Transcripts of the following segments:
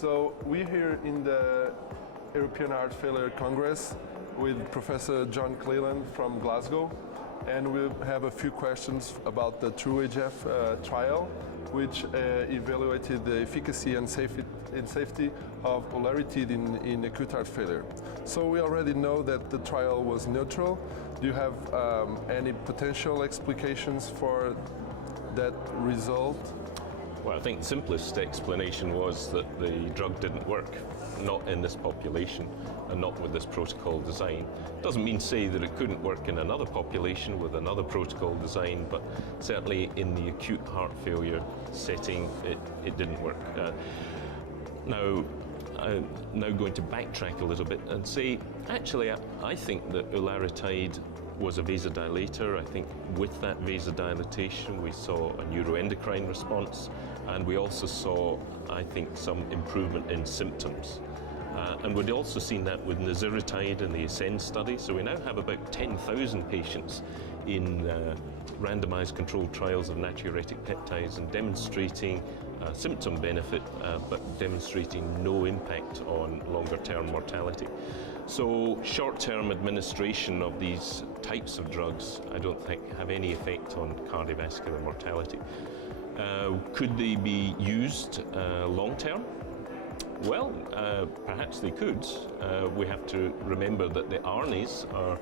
So we're here in the European Heart Failure Congress with Professor John Cleland from Glasgow, and we have a few questions about the TRUE-HF trial, which evaluated the efficacy and safety of olaritide in acute heart failure. So we already know that the trial was neutral. Do you have any potential explications for that result? Well, I think the simplest explanation was that the drug didn't work, not in this population and not with this protocol design. Doesn't mean to say that it couldn't work in another population with another protocol design, but certainly in the acute heart failure setting, it didn't work. Now, I'm now going to backtrack a little bit and say, actually, I think that olaritide was a vasodilator. I think with that vasodilatation, we saw a neuroendocrine response, and we also saw, I think, some improvement in symptoms. And we'd also seen that with naziritide in the ASCEND study. So we now have about 10,000 patients in randomized controlled trials of natriuretic peptides and demonstrating symptom benefit, but demonstrating no impact on longer-term mortality. So short-term administration of these types of drugs, I don't think have any effect on cardiovascular mortality. Could they be used long-term? Well, perhaps they could. We have to remember that the ARNIs are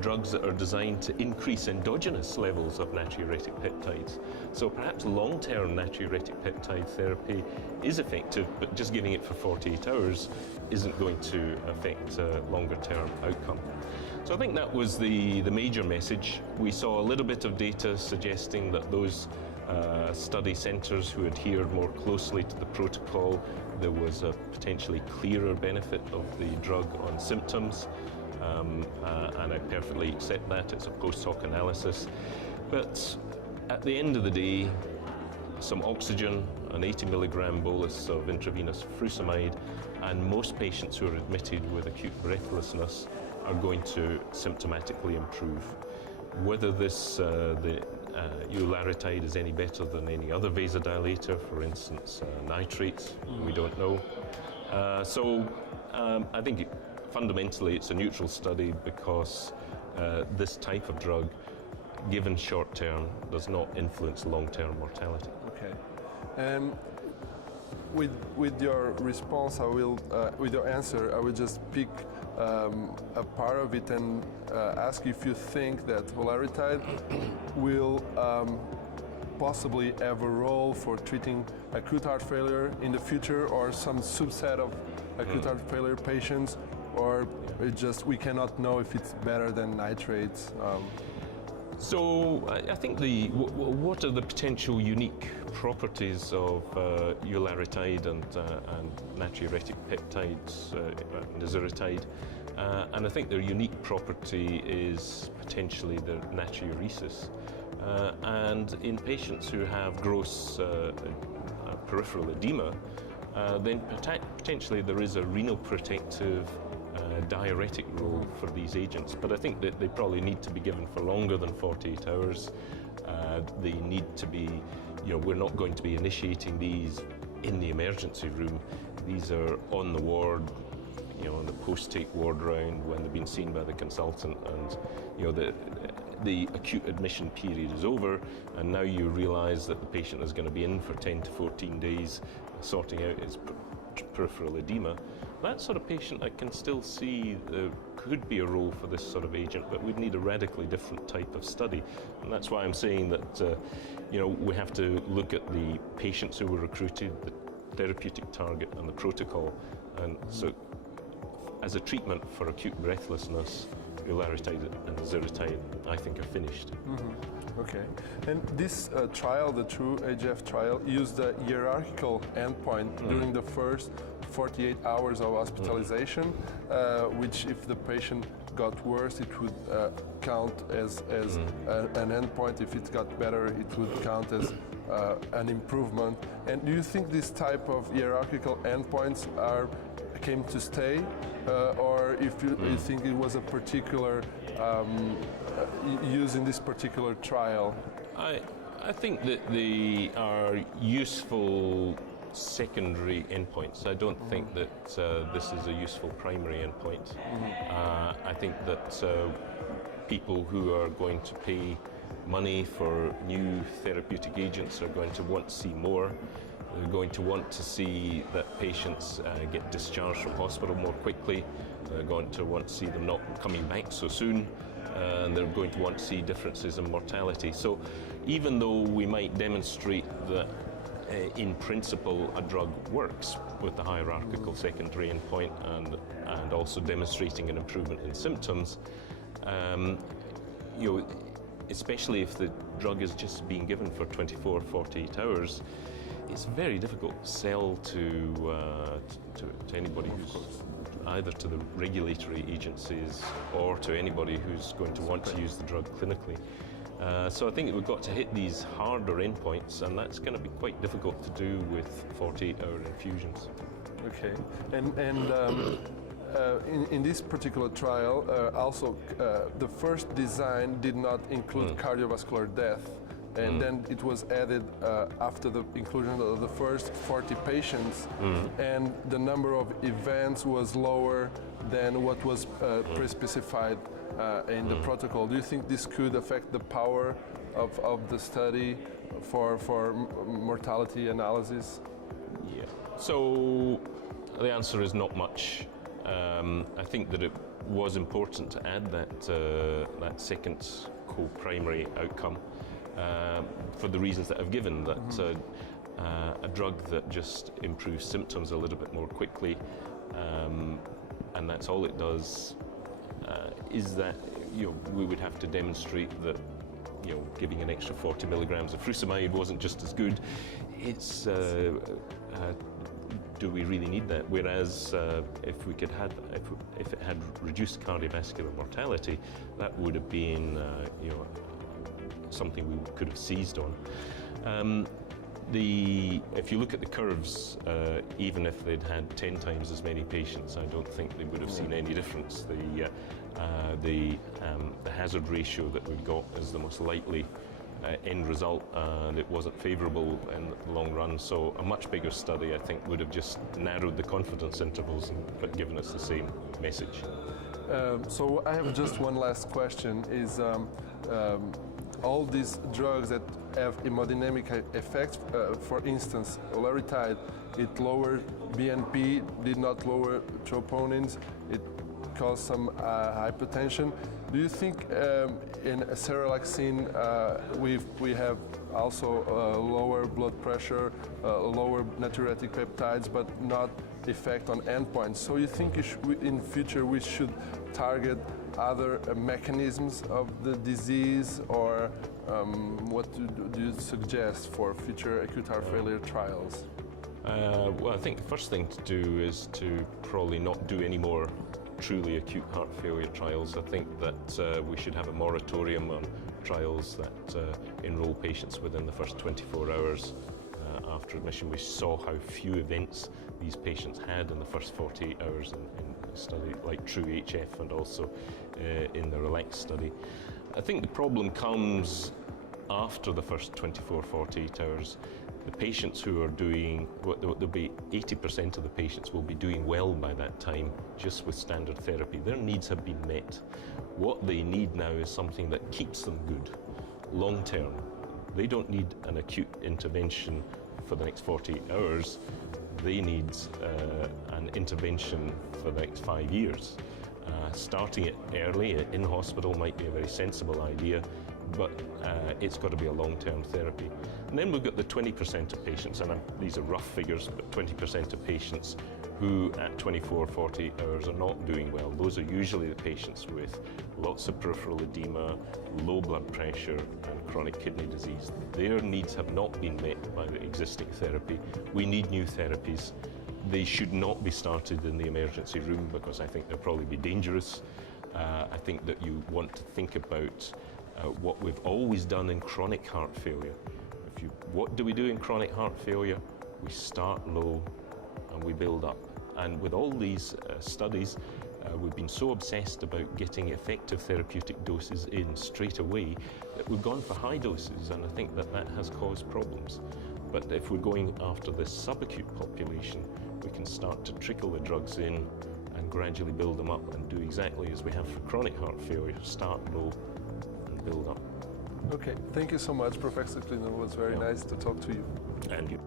drugs that are designed to increase endogenous levels of natriuretic peptides. So perhaps long-term natriuretic peptide therapy is effective, but just giving it for 48 hours isn't going to affect longer-term outcome. So I think that was the major message. We saw a little bit of data suggesting that those study centres who adhered more closely to the protocol, there was a potentially clearer benefit of the drug on symptoms. And I perfectly accept that. It's a post-hoc analysis. But at the end of the day, some oxygen, an 80 milligram bolus of intravenous furosemide, and most patients who are admitted with acute breathlessness are going to symptomatically improve. Whether this olaritide is any better than any other vasodilator, for instance, nitrates, we don't know. I think fundamentally it's a neutral study because this type of drug, given short term, does not influence long-term mortality. Okay. And with your response, with your answer, I will just pick a part of it and ask if you think that olaritide will possibly have a role for treating acute heart failure in the future, or some subset of acute heart failure patients, or we cannot know if it's better than nitrates. So I think what are the potential unique properties of olaritide and natriuretic peptides, naziritide, and I think their unique property is potentially their natriuresis. And in patients who have gross peripheral edema, then potentially there is a renal protective diuretic role for these agents, but I think that they probably need to be given for longer than 48 hours. They need to be, we're not going to be initiating these in the emergency room. These are on the ward, in the post-take ward round when they've been seen by the consultant, and the acute admission period is over, and now you realize that the patient is going to be in for 10 to 14 days sorting out his peripheral edema. That sort of patient, I can still see there could be a role for this sort of agent, but we'd need a radically different type of study. And that's why I'm saying that we have to look at the patients who were recruited, the therapeutic target and the protocol. And so as a treatment for acute breathlessness, olaritide and naziritide, I think, are finished. Mm-hmm. Okay. And this trial, the TRUE-HF trial, used a hierarchical endpoint during the first 48 hours of hospitalization, which if the patient got worse, it would count as an endpoint. If it got better, it would count as an improvement. And do you think this type of hierarchical endpoints came to stay, or if you think it was a particular use in this particular trial? I think that they are useful secondary endpoints. I don't think that this is a useful primary endpoint. I think that people who are going to pay money for new therapeutic agents are going to want to see more. They're going to want to see that patients get discharged from hospital more quickly. They're going to want to see them not coming back so soon. And they're going to want to see differences in mortality. So even though we might demonstrate that in principle a drug works with the hierarchical secondary endpoint and also demonstrating an improvement in symptoms, you know, especially if the drug is just being given for 24, 48 hours, it's very difficult to sell to anybody who's either to the regulatory agencies or to anybody who's going to want to use the drug clinically. So I think we've got to hit these harder endpoints, and that's going to be quite difficult to do with 48-hour infusions. Okay, and in this particular trial, also the first design did not include cardiovascular death, and then it was added after the inclusion of the first 40 patients, and the number of events was lower than what was pre-specified in the protocol. Do you think this could affect the power of the study for mortality analysis? Yeah. So the answer is not much. I think that it was important to add that second co-primary outcome for the reasons that I've given, that a drug that just improves symptoms a little bit more quickly, and that's all it does, is that, you know, we would have to demonstrate that, you know, giving an extra 40 milligrams of furosemide wasn't just as good. It's do we really need that? Whereas if it had reduced cardiovascular mortality, that would have been you know, something we could have seized on. If you look at the curves, even if they'd had 10 times as many patients, I don't think they would have seen any difference. The hazard ratio that we got is the most likely end result, and it wasn't favourable in the long run. So a much bigger study, I think, would have just narrowed the confidence intervals but given us the same message. So I have just one last question. Is all these drugs that have hemodynamic effects, for instance, laritide, it lowered BNP, did not lower troponins, it caused some hypertension. Do you think in serelaxin we have also lower blood pressure, lower natriuretic peptides, but not effect on endpoints? So you think in future we should target other mechanisms of the disease, or what do you suggest for future acute heart failure trials? Well, I think the first thing to do is to probably not do any more truly acute heart failure trials. I think that we should have a moratorium on trials that enroll patients within the first 24 hours after admission. We saw how few events these patients had in the first 48 hours in a study like TRUE-HF and also in the RELAX study. I think the problem comes after the first 24, 48 hours. The patients who are doing, there'll be 80% of the patients will be doing well by that time, just with standard therapy. Their needs have been met. What they need now is something that keeps them good, long term. They don't need an acute intervention for the next 48 hours. They need an intervention for the next 5 years. Starting it early in hospital might be a very sensible idea, but it's got to be a long-term therapy. And then we've got the 20% of patients, and these are rough figures, but 20% of patients who at 24, 48 hours are not doing well. Those are usually the patients with lots of peripheral edema, low blood pressure, and chronic kidney disease. Their needs have not been met by the existing therapy. We need new therapies. They should not be started in the emergency room because I think they'll probably be dangerous. I think that you want to think about what we've always done in chronic heart failure. What do we do in chronic heart failure? We start low and we build up. And with all these studies, we've been so obsessed about getting effective therapeutic doses in straight away that we've gone for high doses, and I think that has caused problems. But if we're going after this subacute population, we can start to trickle the drugs in and gradually build them up and do exactly as we have for chronic heart failure, start low and build up. Okay, thank you so much, Professor Cleland. It was very nice to talk to you. And you.